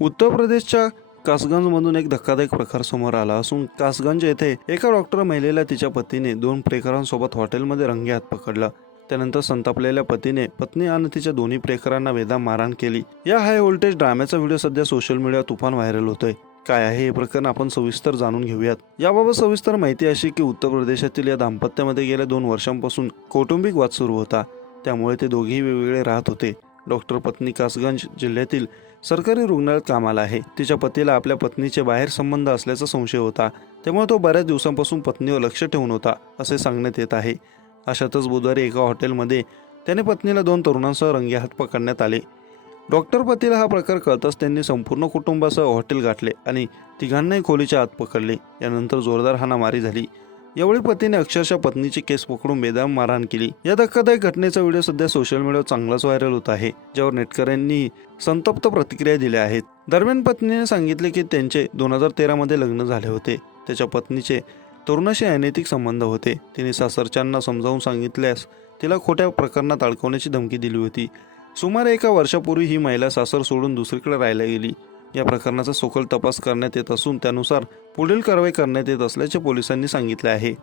उत्तर प्रदेशच्या कासगंजमधून एक धक्कादायक प्रकार समोर आला असून कासगंज येथे एका डॉक्टर महिलेला तिच्या पतीने दोन प्रेकरांसोबत हॉटेलमध्ये रंगे हात पकडलं. त्यानंतर संतापलेल्या पतीने पत्नी आणि तिच्या दोन्ही प्रेकरांना वेदा मारहाण केली. या हाय व्होल्टेज ड्राम्याचा व्हिडिओ सध्या सोशल मीडिया तुफान व्हायरल होतोय. काय आहे हे प्रकरण आपण सविस्तर जाणून घेऊयात. याबाबत सविस्तर माहिती अशी की उत्तर प्रदेशातील या दाम्पत्यामध्ये गेल्या दोन वर्षांपासून कौटुंबिक वाद सुरू होता. त्यामुळे ते दोघेही वेगवेगळे राहत होते. डॉक्टर पत्नी कासगंज जिल्ह्यातील सरकारी रुग्णालयात कामाला आहे. तिच्या पतीला आपल्या पत्नीचे बाहेर संबंध असल्याचा संशय होता. त्यामुळे तो बऱ्याच दिवसांपासून पत्नीवर लक्ष ठेवून होता असे सांगण्यात येत आहे. अशातच बुधवारी एका हॉटेलमध्ये त्याने पत्नीला दोन तरुणांसह रंगे हात पकडण्यात आले. डॉक्टर पतीला हा प्रकार कळताच त्यांनी संपूर्ण कुटुंबासह हॉटेल गाठले आणि तिघांनाही खोलीच्या आत पकडले. यानंतर जोरदार हाणामारी झाली. यावेळी पतीने अक्षरशः पत्नीची केस पकडून बेदाम मारहाण केली. या धक्कादायक घटनेचा व्हिडिओ सध्या सोशल मीडियावर चांगलाच व्हायरल होत आहे ज्यावर नेटकऱ्यांनी संतप्त प्रतिक्रिया दिल्या आहेत. दरम्यान पत्नीने सांगितले की त्यांचे दोन हजार तेरामध्ये लग्न झाले होते. त्याच्या पत्नीचे तरुणाशी अनैतिक संबंध होते. तिने सासरच्यांना समजावून सांगितल्यास तिला खोट्या प्रकरणात अडकवण्याची धमकी दिली होती. सुमारे एका वर्षापूर्वी ही महिला सासर सोडून दुसरीकडे राहायला गेली. या प्रकरणाचा सखोल तपास करण्यात येत असून त्यानुसार पुढील कारवाई करण्यात येत असल्याचे पोलिसांनी सांगितले आहे.